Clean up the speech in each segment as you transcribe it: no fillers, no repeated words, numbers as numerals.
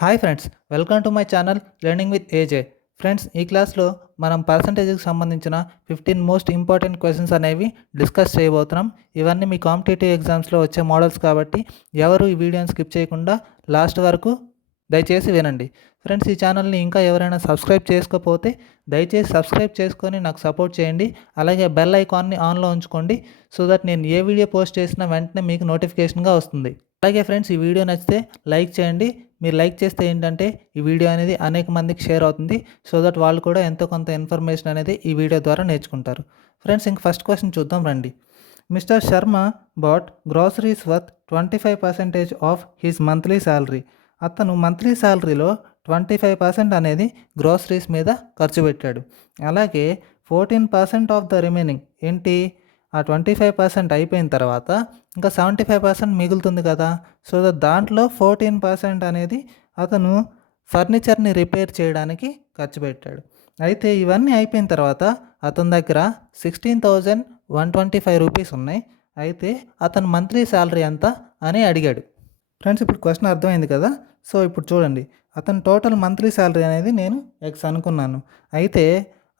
Hi friends, welcome to my channel learning with AJ. Friends, ఈ క్లాస్లో మనం పర్సంటేజ్కి సంబంధించిన 15 మోస్ట్ ఇంపార్టెంట్ క్వశ్చన్స్ అనేవి డిస్కస్ చేయబోతున్నాం. ఇవన్నీ మీ కాంపిటేటివ్ ఎగ్జామ్స్లో వచ్చే మోడల్స్ కాబట్టి ఎవరు ఈ వీడియోని స్కిప్ చేయకుండా లాస్ట్ వరకు దయచేసి వినండి. ఫ్రెండ్స్, ఈ ఛానల్ని ఇంకా ఎవరైనా సబ్స్క్రైబ్ చేసుకోకపోతే దయచేసి సబ్స్క్రైబ్ చేసుకొని నాకు సపోర్ట్ చేయండి. అలాగే బెల్ ఐకాన్ని ఆన్లో ఉంచుకోండి, సో దట్ నేను ఏ వీడియో పోస్ట్ చేసినా వెంటనే మీకు నోటిఫికేషన్గా వస్తుంది. అలాగే ఫ్రెండ్స్, ఈ వీడియో నచ్చితే లైక్ చేయండి. మీరు లైక్ చేస్తే ఏంటంటే ఈ వీడియో అనేది అనేక మందికి షేర్ అవుతుంది, సో దట్ వాళ్ళు కూడా ఎంతో కొంత ఇన్ఫర్మేషన్ అనేది ఈ వీడియో ద్వారా నేర్చుకుంటారు. ఫ్రెండ్స్, ఇంక ఫస్ట్ క్వశ్చన్ చూద్దాం రండి. Mister Sharma bought groceries worth 25% of his monthly salary. అతను మంత్లీ శాలరీలో 25% అనేది గ్రాసరీస్ మీద ఖర్చు పెట్టాడు. అలాగే 14% ఆఫ్ ద రిమైనింగ్ ఏంటి, ఆ 25% అయిపోయిన తర్వాత ఇంకా 75% మిగులుతుంది కదా. సో దాంట్లో 14% అనేది అతను ఫర్నిచర్ని రిపేర్ చేయడానికి ఖర్చు పెట్టాడు. అయితే ఇవన్నీ అయిపోయిన తర్వాత అతని దగ్గర 16,125 రూపీస్ ఉన్నాయి. అయితే అతను మంత్లీ శాలరీ ఎంత అని అడిగాడు. ఫ్రెండ్స్, ఇప్పుడు క్వశ్చన్ అర్థమైంది కదా. సో ఇప్పుడు చూడండి, అతను టోటల్ మంత్లీ శాలరీ అనేది నేను ఎక్స్ అనుకున్నాను. అయితే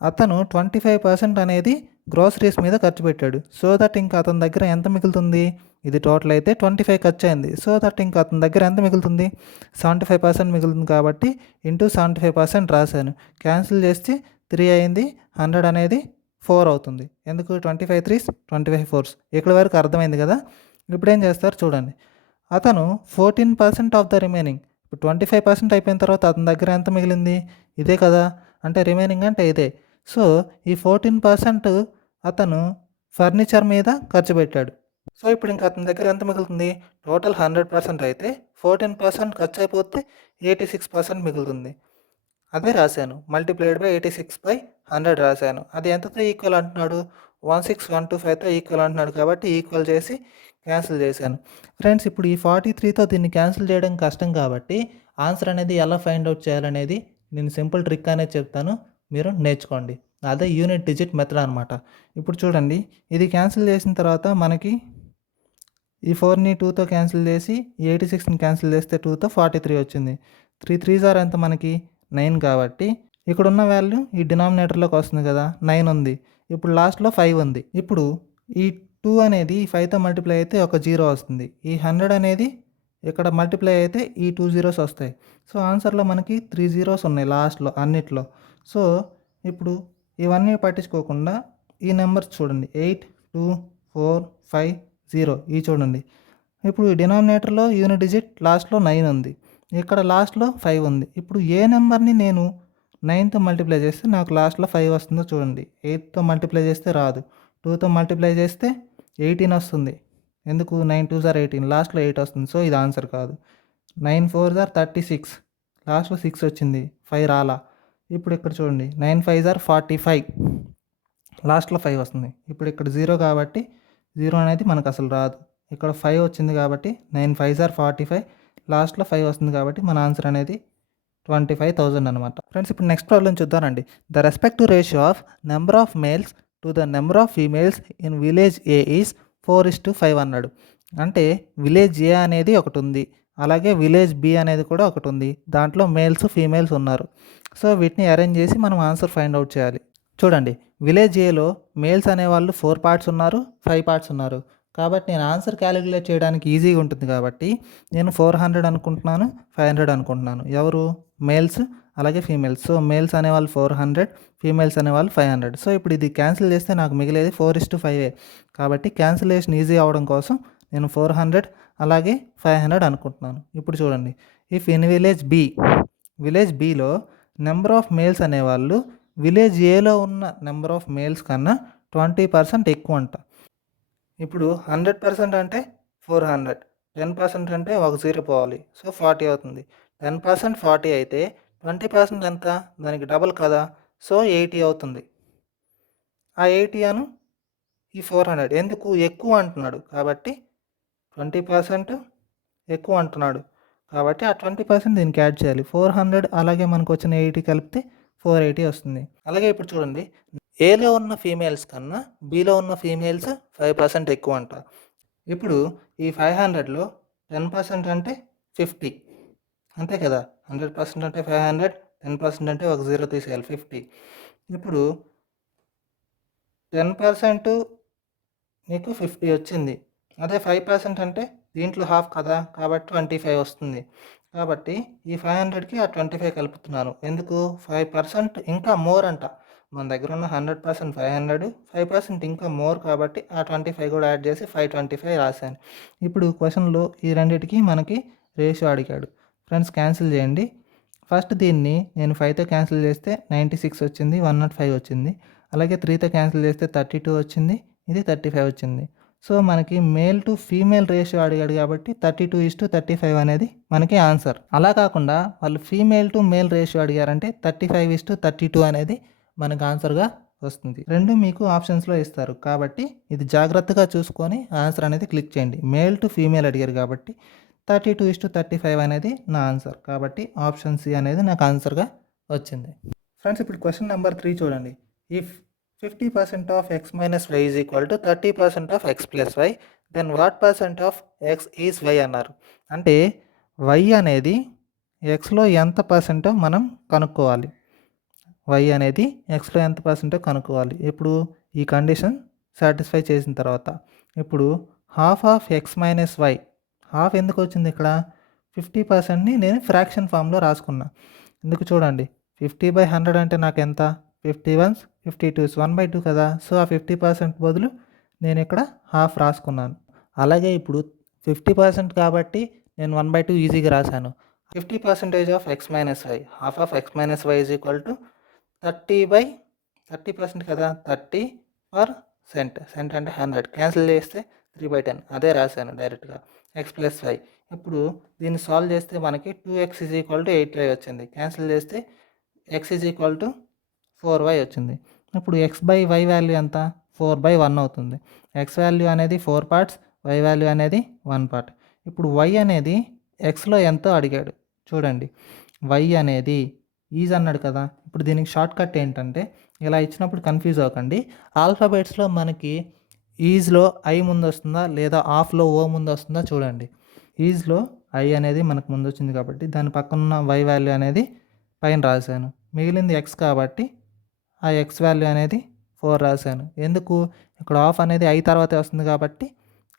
అతను 25% అనేది గ్రోసరీస్ మీద ఖర్చు పెట్టాడు. సో దట్ ఇంకా అతని దగ్గర ఎంత మిగులుతుంది, ఇది టోటల్ అయితే 25 ఖర్చు అయింది. సో దట్ ఇంకా అతని దగ్గర ఎంత మిగులుతుంది, 75% మిగులుతుంది. కాబట్టి ఇంటూ 75% రాశాను. క్యాన్సిల్ చేస్తే 3 అయింది, 100 అనేది 4 అవుతుంది. ఎందుకు 25 3s 25 4s. ఇక్కడ వరకు అర్థమైంది కదా. ఇప్పుడు ఏం చేస్తారు చూడండి, అతను 14% ఆఫ్ ద రిమైనింగ్, ఇప్పుడు 25% అయిపోయిన తర్వాత అతని దగ్గర ఎంత మిగిలింది, ఇదే కదా, అంటే రిమైనింగ్ అంటే ఇదే. సో ఈ 14% అతను ఫర్నిచర్ మీద ఖర్చు పెట్టాడు. సో ఇప్పుడు ఇంకా అతని దగ్గర ఎంత మిగులుతుంది, టోటల్ 100% అయితే 14% ఖర్చు అయిపోతే 86% మిగులుతుంది. అదే రాశాను, మల్టిప్లైడ్ బై 86/100 రాశాను. అది ఎంతతో ఈక్వల్ అంటున్నాడు, 16125తో ఈక్వల్ అంటున్నాడు. కాబట్టి ఈక్వల్ చేసి క్యాన్సిల్ చేశాను. ఫ్రెండ్స్, ఇప్పుడు ఈ 43తో దీన్ని క్యాన్సిల్ చేయడం కష్టం కాబట్టి ఆన్సర్ అనేది ఎలా ఫైండ్ అవుట్ చేయాలనేది నేను సింపుల్ ట్రిక్ అనేది చెప్తాను, మీరు నేర్చుకోండి. అదే యూనిట్ డిజిట్ మెథడ్ అనమాట. ఇప్పుడు చూడండి, ఇది క్యాన్సిల్ చేసిన తర్వాత మనకి ఈ 4ని 2తో క్యాన్సిల్ చేసి ఈ 86ని క్యాన్సిల్ చేస్తే 2తో 43 వచ్చింది. 3 3s ఆర్ ఎంత మనకి 9 కాబట్టి ఇక్కడ ఉన్న వాల్యూ ఈ డినామినేటర్లోకి వస్తుంది కదా, 9 ఉంది. ఇప్పుడు లాస్ట్లో 5 ఉంది. ఇప్పుడు ఈ 2 అనేది ఈ 5తో మల్టిప్లై అయితే ఒక 0 వస్తుంది. ఈ 100 అనేది ఇక్కడ మల్టిప్లై అయితే ఈ 2 zeros వస్తాయి. సో ఆన్సర్లో మనకి 3 zeros ఉన్నాయి లాస్ట్లో అన్నిట్లో. సో ఇప్పుడు ఇవన్నీ పట్టించుకోకుండా ఈ నెంబర్స్ చూడండి, 8 2 4 5 0 ఇవి చూడండి. ఇప్పుడు ఈ డినామినేటర్లో యూనిట్ డిజిట్ లాస్ట్లో 9 ఉంది, ఇక్కడ లాస్ట్లో 5 ఉంది. ఇప్పుడు ఏ నెంబర్ని నేను 9తో మల్టిప్లై చేస్తే నాకు లాస్ట్లో 5 వస్తుందో చూడండి. 8తో మల్టిప్లై చేస్తే రాదు, 2తో మల్టిప్లై చేస్తే 18 వస్తుంది. ఎందుకు, 9 2s ఆర్ 18, లాస్ట్లో 8 వస్తుంది. సో ఇది ఆన్సర్ కాదు. 9 4s ఆర్ 36, లాస్ట్లో 6 వచ్చింది, 5 రాలా. ఇప్పుడు ఇక్కడ చూడండి, 9 5s ఆర్ 45, లాస్ట్లో 5 వస్తుంది. ఇప్పుడు ఇక్కడ 0 కాబట్టి 0 అనేది మనకు అసలు రాదు. ఇక్కడ 5 వచ్చింది కాబట్టి 9 5s ఆర్ 45, లాస్ట్లో 5 వస్తుంది కాబట్టి మన ఆన్సర్ అనేది 25,000 అనమాట. ఫ్రెండ్స్, ఇప్పుడు నెక్స్ట్ ప్రాబ్లం చూద్దామండి. The respective ratio of number of males to the number of females in village A is 4:5 అన్నాడు. అంటే విలేజ్ ఏ అనేది ఒకటి ఉంది, అలాగే విలేజ్ బి అనేది కూడా ఒకటి ఉంది. దాంట్లో మేల్స్ ఫీమేల్స్ ఉన్నారు. సో వీటిని అరేంజ్ చేసి మనం ఆన్సర్ ఫైండ్ అవుట్ చేయాలి. చూడండి, విలేజ్ ఏలో మేల్స్ అనేవాళ్ళు 4 పార్ట్స్ ఉన్నారు, 5 పార్ట్స్ ఉన్నారు. కాబట్టి నేను ఆన్సర్ క్యాలిక్యులేట్ చేయడానికి ఈజీగా ఉంటుంది కాబట్టి నేను 400 అనుకుంటున్నాను, 500 అనుకుంటున్నాను. ఎవరు, మేల్స్ అలాగే ఫీమేల్స్. సో మేల్స్ అనేవాళ్ళు 400, ఫీమేల్స్ అనేవాళ్ళు 500. సో ఇప్పుడు ఇది క్యాన్సిల్ చేస్తే నాకు మిగిలేది 4:5. కాబట్టి క్యాన్సిలేషన్ ఈజీ అవడం కోసం నేను 400 అలాగే 500 అనుకుంటున్నాను. ఇప్పుడు చూడండి, if in village below number of males అనేవాళ్ళు విలేజ్ ఏలో ఉన్న నెంబర్ ఆఫ్ మేల్స్ కన్నా 20% ఎక్కువ అంట. ఇప్పుడు 100% అంటే 400, 10% అంటే ఒక 0 పోవాలి. సో 40 అవుతుంది. 10% 40 అయితే 20% ఎంత, దానికి డబల్ కదా. సో 80 అవుతుంది. ఆ 80 అను ఈ 400, ఎందుకు ఎక్కువ అంటున్నాడు కాబట్టి 20% ఎక్కువ అంటున్నాడు కాబట్టి ఆ 20% దీనికి యాడ్ చేయాలి. 400 అలాగే మనకు వచ్చిన 80 కలిపితే 480 వస్తుంది. అలాగే ఇప్పుడు చూడండి, ఏలో ఉన్న ఫీమేల్స్ కన్నా బిలో ఉన్న ఫీమేల్స్ 5% ఎక్కువ అంట. ఇప్పుడు ఈ 500లో 10% అంటే 50, అంతే కదా. 100% అంటే 500, 10% అంటే ఒక 0 తీసేయాలి 50. ఇప్పుడు 10% నీకు 50 వచ్చింది. అదే 5% అంటే దీంట్లో హాఫ్ కదా, కాబట్టి 25 వస్తుంది. కాబట్టి ఈ 500కి ఆ 25 కలుపుతున్నాను. ఎందుకు? 5% ఇంకా మోర్ అంట. మన దగ్గర ఉన్న 100% 500, 5% ఇంకా మోర్ కాబట్టి ఆ 25 కూడా యాడ్ చేసి 525 రాశాను. ఇప్పుడు క్వశ్చన్లో ఈ రెండిటికి మనకి రేషియో అడిగాడు. ఫ్రెండ్స్ క్యాన్సిల్ చేయండి. ఫస్ట్ దీన్ని నేను 5తో క్యాన్సిల్ చేస్తే 96 వచ్చింది, 105 వచ్చింది. అలాగే 3తో క్యాన్సిల్ చేస్తే 32 వచ్చింది, ఇది 35 వచ్చింది. సో మనకి మేల్ టు ఫీమేల్ రేషియో అడిగాడు కాబట్టి 32:35 అనేది మనకి ఆన్సర్. అలా కాకుండా వాళ్ళు ఫీమేల్ టు మేల్ రేషియో అడిగారంటే 35:32 అనేది మనకు ఆన్సర్గా వస్తుంది. రెండు మీకు ఆప్షన్స్లో ఇస్తారు కాబట్టి ఇది జాగ్రత్తగా చూసుకొని ఆన్సర్ అనేది క్లిక్ చేయండి. మేల్ టు ఫీమేల్ అడిగారు కాబట్టి 32:35 అనేది నా ఆన్సర్. కాబట్టి ఆప్షన్ సి అనేది నాకు ఆన్సర్గా వచ్చింది. ఫ్రెండ్స్ ఇప్పుడు క్వశ్చన్ నెంబర్ 3 చూడండి. If 50% of x minus y is equal to 30% of x plus y, then what percent of x is y అన్నారు. అంటే y అనేది xలో ఎంత పర్సెంటో మనం కనుక్కోవాలి. y అనేది xలో ఎంత పర్సెంటో కనుక్కోవాలి. ఇప్పుడు ఈ కండిషన్ సాటిస్ఫై చేసిన తర్వాత ఇప్పుడు half of x minus y, half ఎందుకు వచ్చింది ఇక్కడ? 50%ని నేను ఫ్రాక్షన్ ఫామ్లో రాసుకున్నా. ఎందుకు చూడండి, 50/100 అంటే నాకు ఎంత? 51s 52s 1/2 కదా. సో ఆ 50% బదులు నేను ఇక్కడ హాఫ్ రాసుకున్నాను. అలాగే ఇప్పుడు 50% కాబట్టి నేను 1/2 ఈజీగా రాశాను. 50% of x minus y, half of x minus y is equal to 30/30% కదా, 30% సెంట్ అంటే 100 క్యాన్సిల్ చేస్తే 3/10 అదే రాశాను డైరెక్ట్గా. x plus y. ఇప్పుడు దీన్ని సాల్వ్ చేస్తే మనకి 2x is equal to 8y వచ్చింది. క్యాన్సిల్ చేస్తే x is equal to 4y వచ్చింది. ఇప్పుడు x/y వాల్యూ ఎంత? 4/1 అవుతుంది. x వాల్యూ అనేది 4 పార్ట్స్, y వాల్యూ అనేది 1 పార్ట్. ఇప్పుడు y అనేది xలో ఎంతో అడిగాడు. చూడండి, y అనేది ఈజ్ అన్నాడు కదా. ఇప్పుడు దీనికి షార్ట్ కట్ ఏంటంటే, ఇలా ఇచ్చినప్పుడు కన్ఫ్యూజ్ అవ్వకండి. ఆల్ఫాబెట్స్లో మనకి ఈజ్లో ఐ ముందు వస్తుందా లేదా ఆఫ్లో ఓ ముందు వస్తుందా చూడండి. ఈజ్లో ఐ అనేది మనకు ముందు వచ్చింది కాబట్టి దాని పక్కన ఉన్న వై వాల్యూ అనేది పైన రాశాను. మిగిలింది ఎక్స్ కాబట్టి ఆ ఎక్స్ వాల్యూ అనేది 4 రాశాను. ఎందుకు? ఇక్కడ ఆఫ్ అనేది ఐ తర్వాతే వస్తుంది కాబట్టి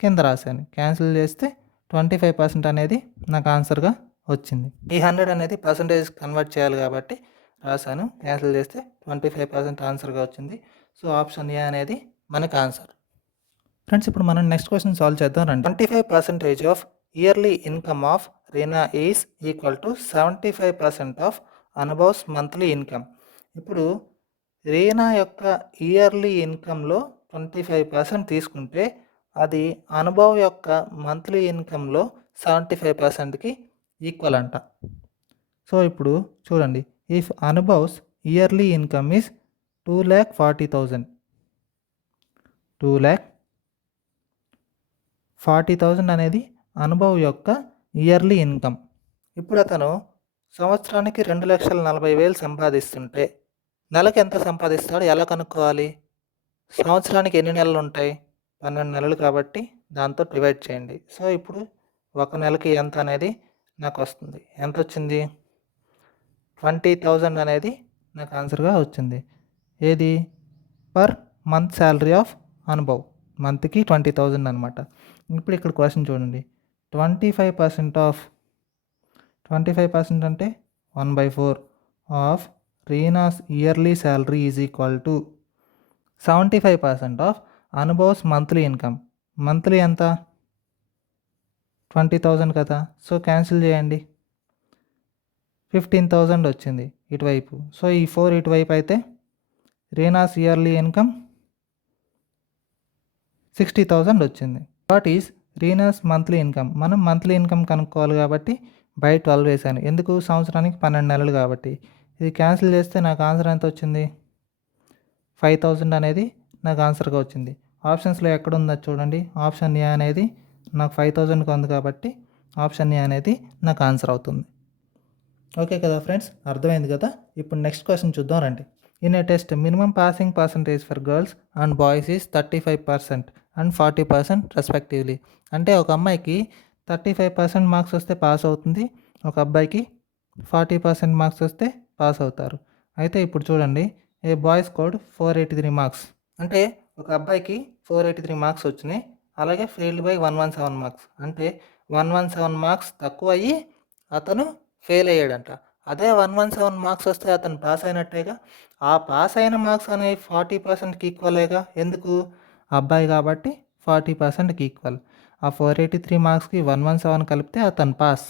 కింద రాశాను. క్యాన్సిల్ చేస్తే 25% అనేది నాకు ఆన్సర్గా వచ్చింది. ఈ 100 అనేది పర్సంటేజ్ కన్వర్ట్ చేయాలి కాబట్టి రాశాను. క్యాన్సిల్ చేస్తే 25% ఆన్సర్గా వచ్చింది. సో ఆప్షన్ ఏ అనేది మనకు ఆన్సర్. ఫ్రెండ్స్ ఇప్పుడు మనం నెక్స్ట్ క్వశ్చన్ సాల్వ్ చేద్దాం రండి. 25% of yearly income of Reena is equal to 75% of Anubhav's monthly income. ఇప్పుడు రీనా యొక్క ఇయర్లీ ఇన్కంలో 25% తీసుకుంటే అది అనుభవ్ యొక్క మంత్లీ ఇన్కంలో 75%కి ఈక్వల్ అంట. సో ఇప్పుడు చూడండి, ఇఫ్ అనుభవ్స్ ఇయర్లీ ఇన్కమ్ ఈజ్ 2,40,000, 2,40,000 అనేది అనుభవ్ యొక్క ఇయర్లీ ఇన్కమ్. ఇప్పుడు అతను సంవత్సరానికి 2,40,000 సంపాదిస్తుంటే నెలకు ఎంత సంపాదిస్తాడో ఎలా కనుక్కోవాలి? సంవత్సరానికి ఎన్ని నెలలు ఉంటాయి? 12 నెలలు కాబట్టి దాంతో డివైడ్ చేయండి. సో ఇప్పుడు ఒక నెలకి ఎంత అనేది నాకు వస్తుంది. ఎంత వచ్చింది? 20,000 అనేది నాకు ఆన్సర్గా వచ్చింది. ఏది? Per month salary of Anubhav, మంత్కి 20,000 అనమాట. ఇప్పుడు ఇక్కడ క్వశ్చన్ చూడండి, 25% అంటే 1/4 of Reena's yearly salary is equal to 75% of Anubhav's monthly income. Monthly ఎంత? 20,000 కదా. సో క్యాన్సిల్ చేయండి, 15,000 వచ్చింది ఇటువైపు. సో ఈ 4 ఇటువైపు అయితే రీనాస్ ఇయర్లీ ఇన్కమ్ 60,000 వచ్చింది. What is Reena's monthly income? మనం మంత్లీ ఇన్కమ్ కనుక్కోవాలి కాబట్టి బై 12 వేసాను. ఎందుకు? సంవత్సరానికి 12 నెలలు కాబట్టి. ఇది క్యాన్సిల్ చేస్తే నాకు ఆన్సర్ ఎంత వచ్చింది? 5,000 అనేది నాకు ఆన్సర్గా వచ్చింది. ఆప్షన్స్లో ఎక్కడ ఉందో చూడండి. ఆప్షన్ ఏ అనేది నాకు 5,000కి ఉంది కాబట్టి ఆప్షన్ ఏ అనేది నాకు ఆన్సర్ అవుతుంది. ఓకే కదా ఫ్రెండ్స్, అర్థమైంది కదా. ఇప్పుడు నెక్స్ట్ క్వశ్చన్ చూద్దాం రండి. In a test minimum passing percentage for girls and boys is 35% and 40% respectively. అంటే ఒక అమ్మాయికి 35% మార్క్స్ వస్తే పాస్ అవుతుంది, ఒక అబ్బాయికి 40% మార్క్స్ వస్తే పాస్ అవుతారు. అయితే ఇప్పుడు చూడండి, ఏ బాయ్ స్కోర్డ్ 483 మార్క్స్. అంటే ఒక అబ్బాయికి 483 మార్క్స్ వచ్చినాయి. అలాగే ఫెయిల్డ్ బై 117 మార్క్స్. అంటే 117 మార్క్స్ తక్కువ అయ్యి అతను ఫెయిల్ అయ్యాడంట. అదే 117 మార్క్స్ వస్తే అతను పాస్ అయినట్టేగా. ఆ పాస్ అయిన మార్క్స్ అనేవి 40%కి ఈక్వలేగా. ఎందుకు? అబ్బాయి కాబట్టి 40%కి ఈక్వల్. ఆ 483 మార్క్స్కి 117 కలిపితే అతను పాస్.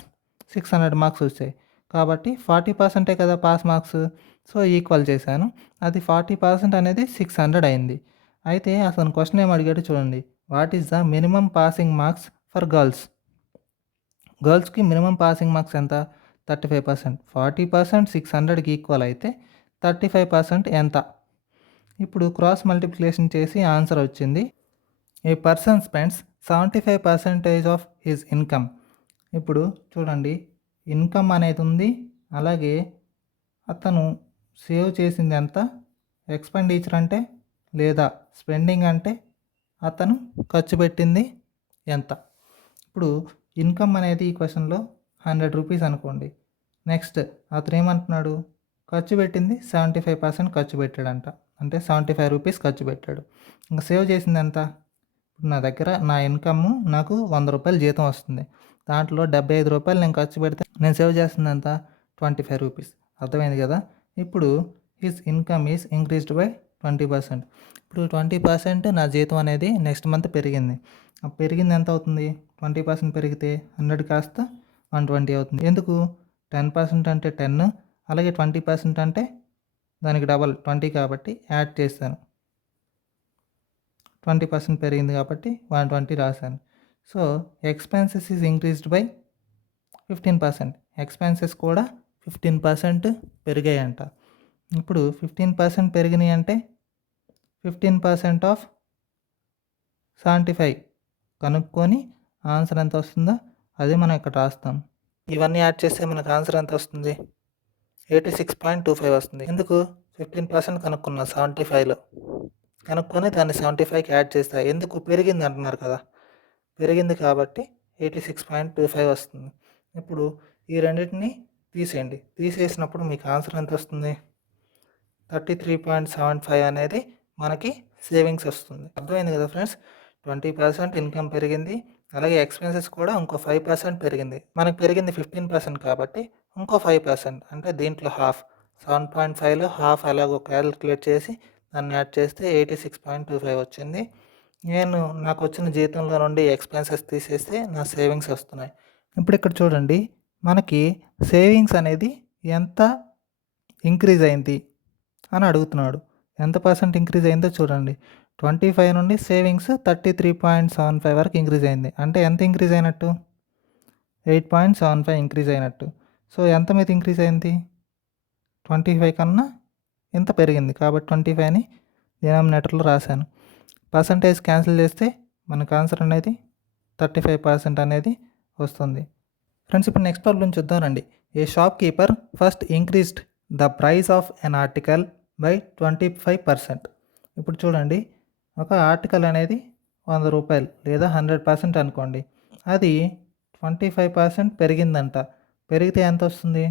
600 మార్క్స్ వచ్చాయి. కాబట్టి 40% కదా పాస్ మార్క్స్. సో ఈక్వల్ చేశాను. అది 40% అనేది 600 అయింది. అయితే అతను క్వశ్చన్ ఏం అడిగాడు చూడండి. What is the minimum passing marks for girls? గర్ల్స్కి మినిమం పాసింగ్ మార్క్స్ ఎంత? 35%. 40% 600కి ఈక్వల్ అయితే 35% ఎంత? ఇప్పుడు క్రాస్ మల్టిప్లికేషన్ చేసి ఆన్సర్ వచ్చింది. A person spends 75% of his income. ఇప్పుడు చూడండి, ఇన్కమ్ అనేది ఉంది, అలాగే అతను సేవ్ చేసింది ఎంత, ఎక్స్పెండిచర్ అంటే లేదా స్పెండింగ్ అంటే అతను ఖర్చు పెట్టింది ఎంత. ఇప్పుడు ఇన్కమ్ అనేది ఈ క్వశ్చన్లో 100 రూపీస్ అనుకోండి. నెక్స్ట్ అతను ఏమంటున్నాడు, ఖర్చు పెట్టింది 75% ఖర్చు పెట్టాడంట. అంటే 75 రూపీస్ ఖర్చు పెట్టాడు. ఇంకా సేవ్ చేసింది ఎంత? ఇప్పుడు నా దగ్గర నా ఇన్కమ్ నాకు 100 రూపాయలు జీతం వస్తుంది. దాంట్లో 75 రూపాయలు నేను ఖర్చు పెడితే నేను సేవ్ చేస్తుంది ఎంత? 25 రూపీస్. అర్థమైంది కదా. ఇప్పుడు his income is increased by 20%. ఇప్పుడు 20% నా జీతం అనేది నెక్స్ట్ మంత్ పెరిగింది. పెరిగింది ఎంత అవుతుంది? 20% పెరిగితే 100 కాస్త 120 అవుతుంది. ఎందుకు? 10% అంటే 10, అలాగే 20% అంటే దానికి డబల్ 20 కాబట్టి యాడ్ చేస్తాను. 20% పెరిగింది కాబట్టి 120 రాశాను. So expenses is increased by 15%. Expenses కూడా 15% పెరిగాయంట. ఇప్పుడు 15% పెరిగినాయి అంటే 15% ఆఫ్ 75 కనుక్కొని ఆన్సర్ ఎంత వస్తుందో అదే మనం ఇక్కడ రాస్తాం. ఇవన్నీ యాడ్ చేస్తే మనకు ఆన్సర్ ఎంత వస్తుంది? 86.25 వస్తుంది. ఎందుకు? 15% కనుక్కున్నా 75లో కనుక్కొని దాన్ని 75కి యాడ్ చేస్తా. ఎందుకు? పెరిగింది అంటున్నారు కదా. పెరిగింది కాబట్టి 86.25 వస్తుంది. ఇప్పుడు ఈ రెండింటిని తీసేయండి. తీసేసినప్పుడు మీకు ఆన్సర్ ఎంత వస్తుంది? 33.75 అనేది మనకి సేవింగ్స్ వస్తుంది. అర్థమైంది కదా ఫ్రెండ్స్. 20% ఇన్కమ్ పెరిగింది, అలాగే ఎక్స్పెన్సెస్ కూడా ఇంకో 5% పెరిగింది. మనకు పెరిగింది 15% కాబట్టి ఇంకో 5% అంటే దీంట్లో హాఫ్, 7.5లో హాఫ్ ఎలాగో క్యాలిక్యులేట్ చేసి దాన్ని యాడ్ చేస్తే 86.25 వచ్చింది. నాకు వచ్చిన జీతంలో నుండి ఎక్స్పెన్సెస్ తీసేస్తే నా సేవింగ్స్ వస్తున్నాయి. ఇప్పుడు ఇక్కడ చూడండి, మనకి సేవింగ్స్ అనేది ఎంత ఇంక్రీజ్ అయింది అని అడుగుతున్నాడు. ఎంత పర్సెంట్ ఇంక్రీజ్ అయిందో చూడండి. 25 నుండి సేవింగ్స్ 33.75 వరకు ఇంక్రీజ్ అయింది. అంటే ఎంత ఇంక్రీజ్ అయినట్టు? 8.75 ఇంక్రీజ్ అయినట్టు. సో ఎంత మీద ఇంక్రీజ్ అయింది? 25 కన్నా ఎంత పెరిగింది కాబట్టి 25ని డినామినేటర్లో రాశాను. పర్సంటేజ్ క్యాన్సిల్ చేస్తే మనకు ఆన్సర్ అనేది 35% అనేది వస్తుంది. ఫ్రెండ్స్, ఇప్పుడు నెక్స్ట్ ప్రాబ్లం చూద్దామండి. A shop keeper first increased the price of an article by 25%. ఇప్పుడు చూడండి, ఒక ఆర్టికల్ అనేది 100 రూపాయలు లేదా 100% అనుకోండి. అది 25% పెరిగిందంట. పెరిగితే ఎంత వస్తుంది?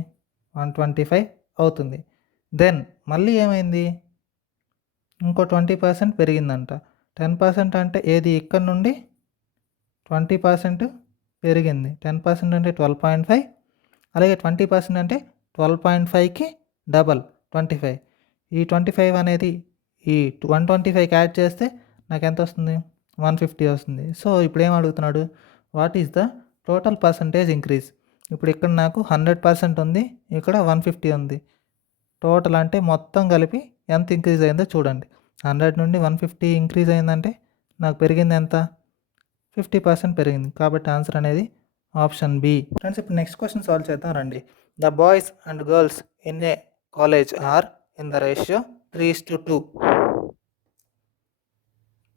125 అవుతుంది. దెన్ మళ్ళీ ఏమైంది? ఇంకో 20% పెరిగిందంట. 10% అంటే ఏది? ఇక్కడ నుండి 20% పెరిగింది. 10% అంటే 12.5, అలాగే 20% అంటే 12.5కి డబల్ 25. ఈ 25 అనేది ఈ 125కి యాడ్ చేస్తే నాకు ఎంత వస్తుంది? 150 వస్తుంది. సో ఇప్పుడు ఏం అడుగుతున్నాడు? What is the total percentage increase? ఇప్పుడు ఇక్కడ నాకు 100% ఉంది, ఇక్కడ 150 ఉంది. టోటల్ అంటే మొత్తం కలిపి ఎంత ఇంక్రీజ్ అయిందో చూడండి. 100 నుండి 150 ఇంక్రీజ్ అయిందంటే నాకు పెరిగింది ఎంత? 50% పెరిగింది. కాబట్టి ఆన్సర్ అనేది ఆప్షన్ బి. ఫ్రెండ్స్, ఇప్పుడు నెక్స్ట్ క్వశ్చన్ సాల్వ్ చేద్దాం రండి. The boys and girls in a college are in the ratio 3:2.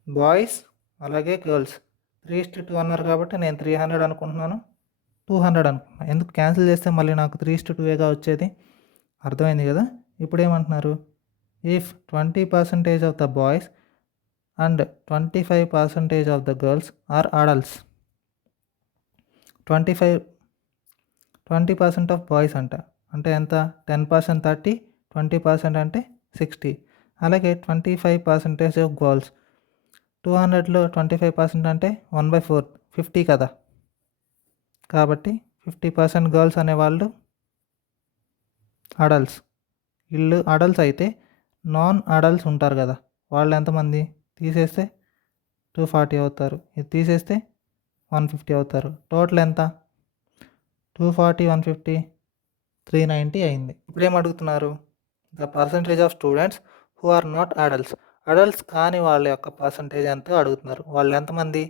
Boys అలాగే గర్ల్స్ 3:2 అన్నారు కాబట్టి నేను 300 అనుకుంటున్నాను, 200 అనుకుంటున్నాను. ఎందుకు? క్యాన్సిల్ చేస్తే మళ్ళీ నాకు 3:2గా వచ్చేది. అర్థమైంది కదా. ఇప్పుడు ఏమంటున్నారు? If 20% of the boys and 25% of the girls are adults. 20% of boys అంట, అంటే ఎంత 10% 30, 20% అంటే 60. అలాగే 25% ఆఫ్ గర్ల్స్ 200లో 25% అంటే 1/4 50 కదా. కాబట్టి 50% గర్ల్స్ అనేవాళ్ళు అడల్ట్స్. వీళ్ళు అడల్ట్స్ అయితే నాన్ అడల్ట్స్ ఉంటారు కదా, వాళ్ళు ఎంతమంది తీసేస్తే 240 అవుతారు, ఇది తీసేస్తే 150 అవుతారు. టోటల్ ఎంత 240 150 390 అయింది. ఇప్పుడు ఏం అడుగుతున్నారు, the percentage of students who are not adults. Adults కాని వాళ్ళ యొక్క పర్సంటేజ్ ఎంతో అడుగుతున్నారు. వాళ్ళు ఎంతమంది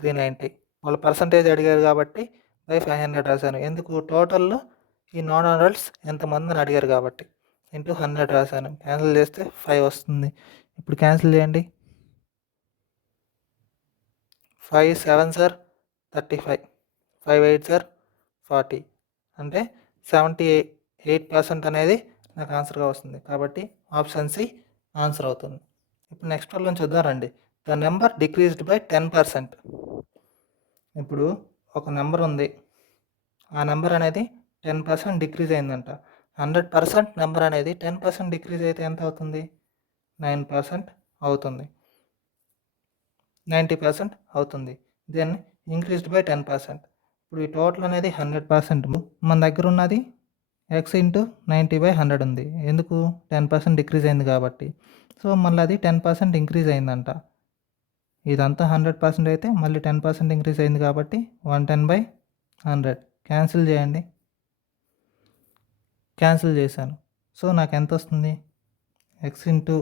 390. వాళ్ళ పర్సంటేజ్ అడిగారు కాబట్టి బై 500 రాశాను. ఎందుకు టోటల్లో ఈ నాన్ అడల్ట్స్ ఎంతమంది అని అడిగారు కాబట్టి ఇంటూ 100 రాశాను. క్యాన్సిల్ చేస్తే 5 వస్తుంది. ఇప్పుడు క్యాన్సిల్ చేయండి. 5 7 సార్ 35, 5 8 సార్ 40, అంటే 78% అనేది నాకు ఆన్సర్గా వస్తుంది. కాబట్టి ఆప్షన్ సి ఆన్సర్ అవుతుంది. ఇప్పుడు నెక్స్ట్ ప్రాబ్లం చూద్దామండి. The number decreased by 10%. ఇప్పుడు ఒక నెంబర్ ఉంది, ఆ నెంబర్ అనేది 10% డిక్రీజ్ అయిందంట. 100% నెంబర్ అనేది 10% డిక్రీజ్ అయితే ఎంత అవుతుంది, 9% అవుతుంది, 90% అవుతుంది. Then increased by 10%. ఇప్పుడు ఈ టోటల్ అనేది 100%. మన దగ్గర ఉన్నది ఎక్స్ ఇంటూ 90/100 ఉంది. ఎందుకు 10% డిక్రీజ్ అయింది కాబట్టి. సో మళ్ళీ అది 10% ఇంక్రీజ్ అయిందంట. ఇదంతా 100% అయితే మళ్ళీ 10% ఇంక్రీజ్ అయింది కాబట్టి 110/100. క్యాన్సిల్ చేయండి. క్యాన్సిల్ చేశాను. సో నాకు ఎంత వస్తుంది, ఎక్స్ ఇంటూ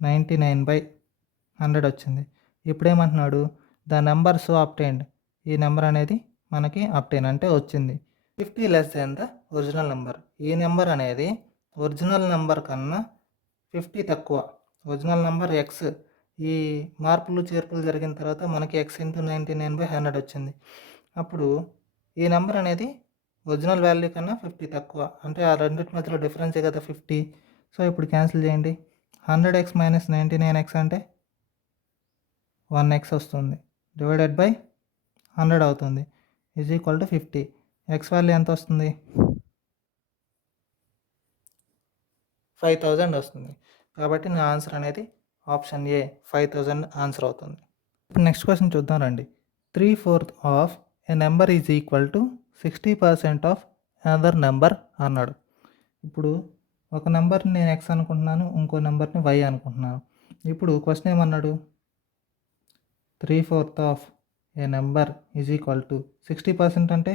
99/100 వచ్చింది. ఇప్పుడేమంటున్నాడు, ద నెంబర్ సో అప్టైన్డ్. ఈ నెంబర్ అనేది మనకి అప్టైన్ అంటే వచ్చింది 50 less than the original number. ఈ నెంబర్ అనేది ఒరిజినల్ నెంబర్ కన్నా 50 తక్కువ. ఒరిజినల్ నెంబర్ ఎక్స్, ఈ మార్పులు చేర్పులు జరిగిన తర్వాత మనకి ఎక్స్ ఇంటూ 99/100 వచ్చింది. అప్పుడు ఈ నెంబర్ అనేది ఒరిజినల్ వాల్యూ కన్నా 50 తక్కువ, అంటే ఆ రెండింటి మధ్యలో డిఫరెన్సే కదా 50. సో ఇప్పుడు క్యాన్సిల్ చేయండి. 100x మైనస్ 99x అంటే 1x వస్తుంది, డివైడెడ్ బై 100 అవుతుంది, is equal to 50. X value ఎంత వస్తుంది, 5000 వస్తుంది. కాబట్టి నా ఆన్సర్ అనేది ఆప్షన్ ఏ 5000 ఆన్సర్ అవుతుంది. ఇప్పుడు నెక్స్ట్ క్వశ్చన్ చూద్దాం రండి. 3/4 of A number is equal to 60% of another number అన్నాడు. ఇప్పుడు ఒక నెంబర్ని నేను ఎక్స్ అనుకుంటున్నాను, ఇంకో నెంబర్ని వై అనుకుంటున్నాను. ఇప్పుడు క్వశ్చన్ ఏమన్నాడు, 3/4 of A number is equal to 60% అంటే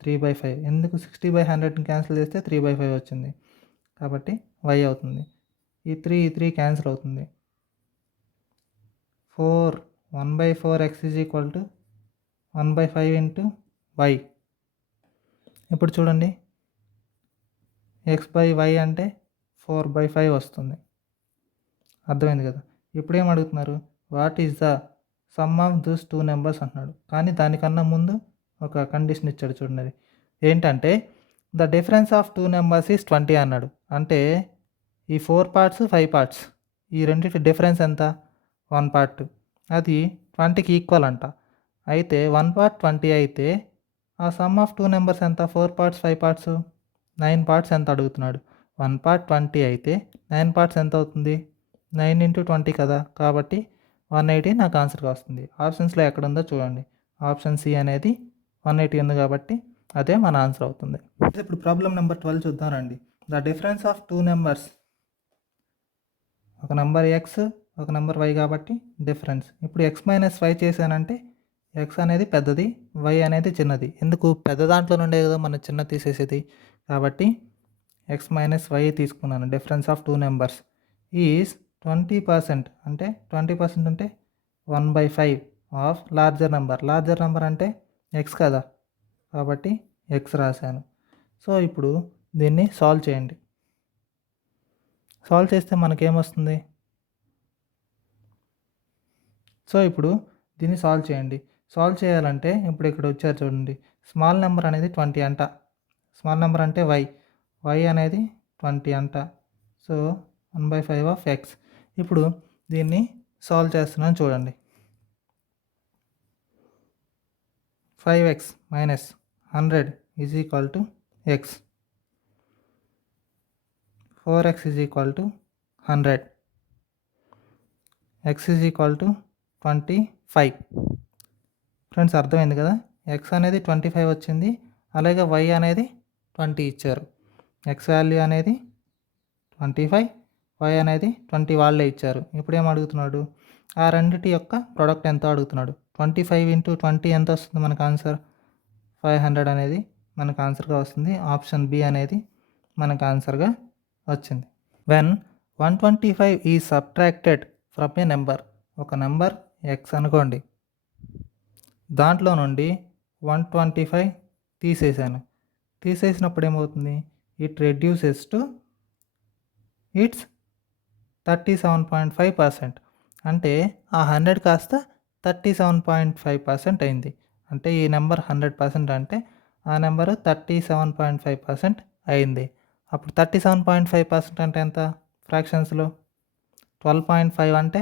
3/5. ఎందుకు 60/100ని క్యాన్సిల్ చేస్తే 3/5 వచ్చింది, కాబట్టి వై అవుతుంది. ఈ 3 క్యాన్సిల్ అవుతుంది. 1/4x is equal to 1/5 into y. ఇప్పుడు చూడండి, x/y అంటే 4/5 వస్తుంది. అర్థమైంది కదా. ఇప్పుడు ఏం అడుగుతున్నారు, what is the sum of those 2 numbers అంటున్నాడు. కానీ దానికన్నా ముందు ఒక కండిషన్ ఇచ్చాడు చూడండి. ఏంటంటే the difference of 2 numbers is 20 అన్నాడు. అంటే ఈ 4 పార్ట్స్ 5 పార్ట్స్, ఈ రెండింటి డిఫరెన్స్ ఎంత, 1 పార్ట్. అది 20కి ఈక్వల్ అంట. అయితే 1 పార్ట్ 20 అయితే ఆ సమ్ ఆఫ్ 2 నెంబర్స్ ఎంత, 4 పార్ట్స్ 5 పార్ట్స్ 9 పార్ట్స్ ఎంత అడుగుతున్నాడు. 1 పార్ట్ 20 అయితే 9 పార్ట్స్ ఎంత అవుతుంది, 9 ఇంటూ 20 కదా. కాబట్టి 180 నాకు ఆన్సర్గా వస్తుంది. ఆప్షన్స్లో ఎక్కడ ఉందో చూడండి. ఆప్షన్ సి అనేది 180 ఉంది కాబట్టి అదే మన ఆన్సర్ అవుతుంది. ఇప్పుడు ప్రాబ్లం నెంబర్ 12 చూద్దాం రండి. ద డిఫరెన్స్ ఆఫ్ 2 నెంబర్స్, ఒక నెంబర్ ఎక్స్ ఒక నెంబర్ వై కాబట్టి డిఫరెన్స్. ఇప్పుడు ఎక్స్ మైనస్ వై చేశానంటే ఎక్స్ అనేది పెద్దది, వై అనేది చిన్నది. ఎందుకు, పెద్ద దాంట్లో నుండే కదా మనం చిన్న తీసేసేది. కాబట్టి ఎక్స్ మైనస్ వై తీసుకున్నాను. Difference of 2 numbers is 20%. అంటే 20% అంటే 1/5 of larger number. Larger number అంటే ఎక్స్ కదా, కాబట్టి ఎక్స్ రాశాను. సో ఇప్పుడు దీన్ని సాల్వ్ చేయండి. సాల్వ్ చేస్తే మనకేమొస్తుంది, సో ఇప్పుడు దీన్ని సాల్వ్ చేయండి. సాల్వ్ చేయాలంటే ఇప్పుడు ఇక్కడ వచ్చారు చూడండి, స్మాల్ నెంబర్ అనేది 20 అంట. స్మాల్ నెంబర్ అంటే వై అనేది 20 అంట. So 1/5 of X. ఇప్పుడు దీన్ని సాల్వ్ చేస్తున్నాను చూడండి. 5x minus 100 is equal to X. 4x is equal to 100, x is equal to 25. Friends అర్థమైంది కదా, ఎక్స్ అనేది 25 వచ్చింది, అలాగే వై అనేది 20 ఇచ్చారు. ఎక్స్ వాల్యూ అనేది 25, వై అనేది 20 వాళ్ళే ఇచ్చారు. ఇప్పుడు ఏం అడుగుతున్నాడు, ఆ రెండిటి యొక్క ప్రోడక్ట్ ఎంత అడుగుతున్నాడు. 25 ఇంటూ 20 ఎంత వస్తుంది మనకు ఆన్సర్, 500 అనేది మనకు ఆన్సర్గా వస్తుంది. ఆప్షన్ బి అనేది మనకు ఆన్సర్గా వచ్చింది. వెన్ 125 ఈ సబ్ట్రాక్టెడ్ ఫ్రమ్ ఏ నెంబర్, ఒక నెంబర్ ఎక్స్ అనుకోండి, దాంట్లో నుండి 125 తీసేసాను. తీసేసినప్పుడు ఏమవుతుంది, ఇట్ రెడ్యూసెస్ టు ఇట్స్ 37.5%. అంటే ఆ 100 కాస్త 37.5% అయింది. అంటే ఈ నెంబర్ 100% అంటే ఆ నెంబరు 37.5% అయింది. అప్పుడు 37.5% అంటే ఎంత ఫ్రాక్షన్స్లో, 12.5 అంటే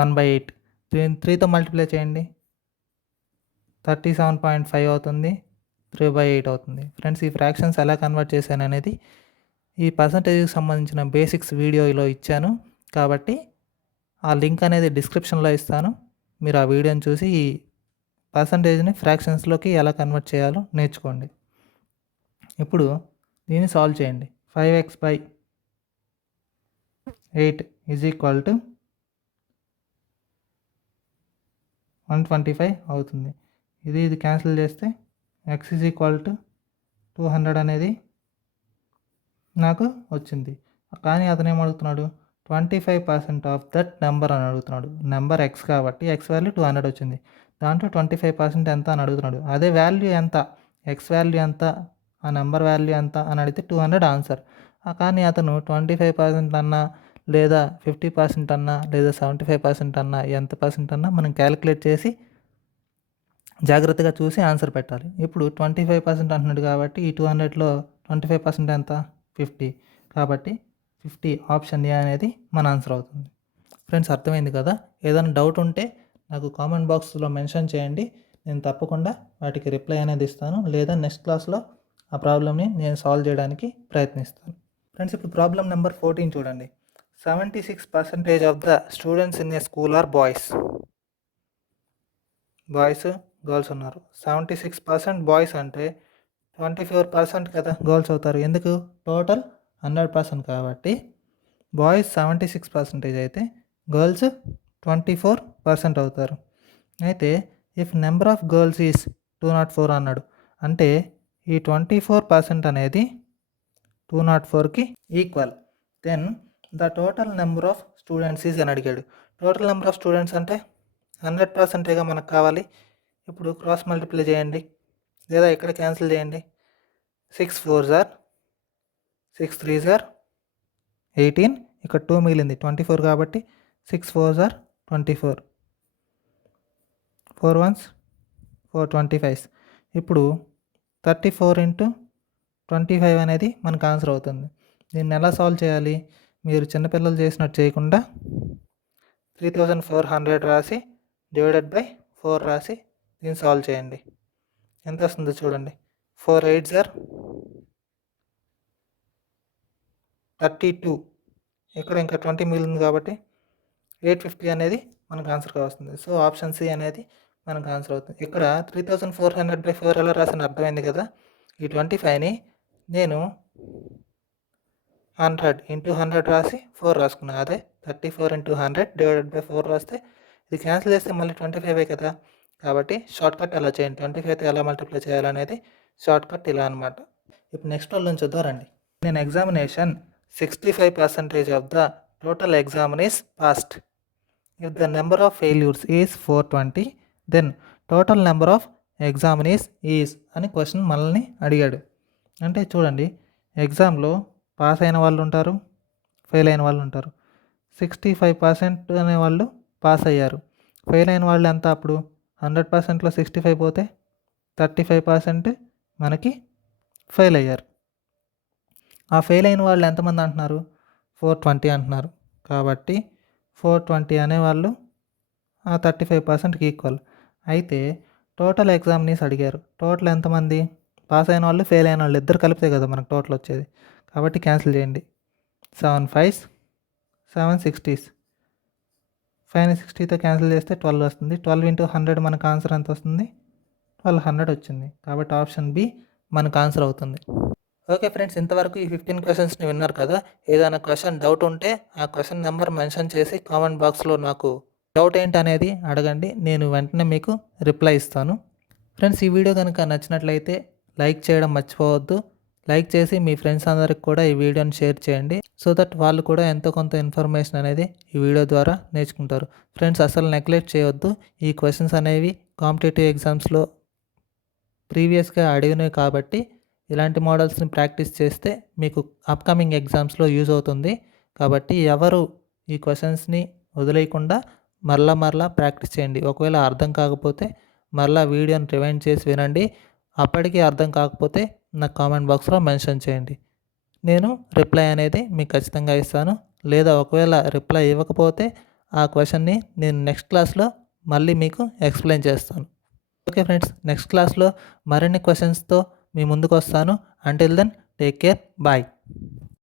1/8. 3తో మల్టిప్లై చేయండి, 37.5 అవుతుంది, 3/8 అవుతుంది. ఫ్రెండ్స్ ఈ ఫ్రాక్షన్స్ ఎలా కన్వర్ట్ చేశాను అనేది ఈ పర్సంటేజ్కి సంబంధించిన బేసిక్స్ వీడియోలో ఇచ్చాను, కాబట్టి ఆ లింక్ అనేది డిస్క్రిప్షన్లో ఇస్తాను. మీరు ఆ వీడియోని చూసి ఈ పర్సంటేజ్ని ఫ్రాక్షన్స్లోకి ఎలా కన్వర్ట్ చేయాలో నేర్చుకోండి. ఇప్పుడు దీన్ని సాల్వ్ చేయండి. 5x/8 ఈజ్ ఈక్వల్ టు 125 అవుతుంది. ఇది క్యాన్సిల్ చేస్తే x ఈజ్ ఈక్వల్ టు 200 అనేది నాకు వచ్చింది. కానీ అతను ఏమడుగుతున్నాడు, 25% ఆఫ్ దట్ నెంబర్ అని అడుగుతున్నాడు. నెంబర్ ఎక్స్ కాబట్టి ఎక్స్ వాల్యూ 200 వచ్చింది, దాంట్లో 25% ఎంత అని అడుగుతున్నాడు. అదే వాల్యూ ఎంత, ఎక్స్ వాల్యూ ఎంత, ఆ నెంబర్ వాల్యూ ఎంత అని అడిగితే 200 ఆన్సర్. కానీ అతను 25% అన్నా లేదా 50% అన్నా లేదా 75% అన్నా ఎంత పర్సెంట్ అన్నా మనం క్యాలిక్యులేట్ చేసి జాగ్రత్తగా చూసి ఆన్సర్ పెట్టాలి. ఇప్పుడు 25% అంటున్నాడు కాబట్టి ఈ 200లో 25% ఎంత, 50. కాబట్టి 50 ఆప్షన్ ఏ అనేది మన ఆన్సర్ అవుతుంది. ఫ్రెండ్స్ అర్థమైంది కదా, ఏదైనా డౌట్ ఉంటే నాకు కామెంట్ బాక్స్లో మెన్షన్ చేయండి, నేను తప్పకుండా వాటికి రిప్లై అనేది ఇస్తాను, లేదా నెక్స్ట్ క్లాస్లో ఆ ప్రాబ్లమ్ని నేను సాల్వ్ చేయడానికి ప్రయత్నిస్తాను. ఫ్రెండ్స్ ఇప్పుడు ప్రాబ్లం నెంబర్ 14 చూడండి. 76% of the students in a school are boys. Boys girls ఉన్నారు. 76% బాయ్స్ అంటే 24% కదా గర్ల్స్ అవుతారు. ఎందుకు, టోటల్ 100% కాబట్టి బాయ్స్ 76% అయితే గర్ల్స్ 24% అవుతారు. అయితే if number of girls is 204 అన్నాడు, అంటే ఈ 24% అనేది 204కి equal. Then the total number of students is అని అడిగాడు. టోటల్ నెంబర్ ఆఫ్ స్టూడెంట్స్ అంటే 100%గా మనకు కావాలి. ఇప్పుడు క్రాస్ మల్టిప్లై చేయండి, లేదా ఇక్కడ క్యాన్సిల్ చేయండి. 6 4s are 6 3s are 18, ఇక్కడ 2 మిగిలింది 24 కాబట్టి 6 4s are 24, 4 1s 4 25. ఇప్పుడు 34 ఇంటూ 25 అనేది మనకు ఆన్సర్ అవుతుంది. దీన్ని ఎలా సాల్వ్ చేయాలి, మీరు చిన్నపిల్లలు చేసినట్టు చేయకుండా 3400 రాసి డివైడెడ్ బై 4 రాసి దీన్ని సాల్వ్ చేయండి. ఎంత వస్తుందో చూడండి. 4 8s are 32, ఇక్కడ ఇంకా 20 మిగిలింది కాబట్టి 850 అనేది మనకు ఆన్సర్గా వస్తుంది. సో ఆప్షన్ సి అనేది మనకు ఆన్సర్ అవుతుంది. ఇక్కడ 3400/4 ఎలా రాసిన అర్థమైంది కదా. ఈ 25ని నేను 100 ఇంటూ 100 రాసి 4 రాసుకున్నాను. అదే 34 ఇంటూ 100 డివైడెడ్ బై 4 రాస్తే ఇది క్యాన్సిల్ చేస్తే మళ్ళీ 25 కదా. కాబట్టి షార్ట్కట్ ఎలా చేయండి, 25తో ఎలా మల్టిప్లై చేయాలనేది షార్ట్కట్ ఇలా అనమాట. ఇప్పుడు నెక్స్ట్ వాళ్ళని చూద్దారండి. నేను examination 65% of the total exam is passed. If the number of failures is 420, then total number of examinees is అని క్వశ్చన్ మనల్ని అడిగాడు. అంటే చూడండి, ఎగ్జామ్లో పాస్ అయిన వాళ్ళు ఉంటారు, ఫెయిల్ అయిన వాళ్ళు ఉంటారు. 65% అనే వాళ్ళు పాస్ అయ్యారు. ఫెయిల్ అయిన వాళ్ళు ఎంత, అప్పుడు 100%లో 65 పోతే 35% మనకి ఫెయిల్ అయ్యారు. ఆ ఫెయిల్ అయిన వాళ్ళు ఎంతమంది అంటున్నారు, 420 అంటున్నారు. కాబట్టి 420 అనేవాళ్ళు ఆ 35%కి ఈక్వల్. అయితే టోటల్ ఎగ్జామినీస్ అడిగారు. టోటల్ ఎంతమంది, పాస్ అయిన వాళ్ళు ఫెయిల్ అయిన వాళ్ళు ఇద్దరు కలిపితే కదా మనకు టోటల్ వచ్చేది. కాబట్టి క్యాన్సిల్ చేయండి. 7 5s 7 60s 5ని 60తో క్యాన్సిల్ చేస్తే 12 వస్తుంది. 12 ఇంటూ 100 మనకు ఆన్సర్ ఎంత వస్తుంది? 1200 వచ్చింది. కాబట్టి ఆప్షన్ బి మనకు ఆన్సర్ అవుతుంది. ఓకే ఫ్రెండ్స్, ఇంతవరకు ఈ 15 క్వశ్చన్స్ని విన్నారు కదా. ఏదైనా క్వశ్చన్ డౌట్ ఉంటే ఆ క్వశ్చన్ నెంబర్ మెన్షన్ చేసి కామెంట్ బాక్స్లో నాకు డౌట్ ఏంటి అనేది అడగండి. నేను వెంటనే మీకు రిప్లై ఇస్తాను. ఫ్రెండ్స్, ఈ వీడియో కనుక నచ్చినట్లయితే లైక్ చేయడం మర్చిపోవద్దు. లైక్ చేసి మీ ఫ్రెండ్స్ అందరికి కూడా ఈ వీడియోని షేర్ చేయండి. సో దట్ వాళ్ళు కూడా ఎంతో కొంత ఇన్ఫర్మేషన్ అనేది ఈ వీడియో ద్వారా నేర్చుకుంటారు. ఫ్రెండ్స్, అసలు నెగ్లెక్ట్ చేయొద్దు. ఈ క్వశ్చన్స్ అనేవి కాంపిటేటివ్ ఎగ్జామ్స్లో ప్రీవియస్గా అడిగినవి కాబట్టి ఇలాంటి మోడల్స్ని ప్రాక్టీస్ చేస్తే మీకు అప్కమింగ్ ఎగ్జామ్స్లో యూజ్ అవుతుంది. కాబట్టి ఎవరు ఈ క్వశ్చన్స్ని వదిలేయకుండా మరలా ప్రాక్టీస్ చేయండి. ఒకవేళ అర్థం కాకపోతే మరలా వీడియోని రివైండ్ చేసి వినండి. అప్పటికీ అర్థం కాకపోతే నాకు కామెంట్ బాక్స్లో మెన్షన్ చేయండి. నేను రిప్లై అనేది మీకు ఖచ్చితంగా ఇస్తాను. లేదా ఒకవేళ రిప్లై ఇవ్వకపోతే ఆ క్వశ్చన్ని నేను నెక్స్ట్ క్లాస్లో మళ్ళీ మీకు ఎక్స్ప్లెయిన్ చేస్తాను. ఓకే ఫ్రెండ్స్, నెక్స్ట్ క్లాస్లో మరిన్ని క్వశ్చన్స్తో మీ ముందుకు వస్తాను. Until then take care, bye.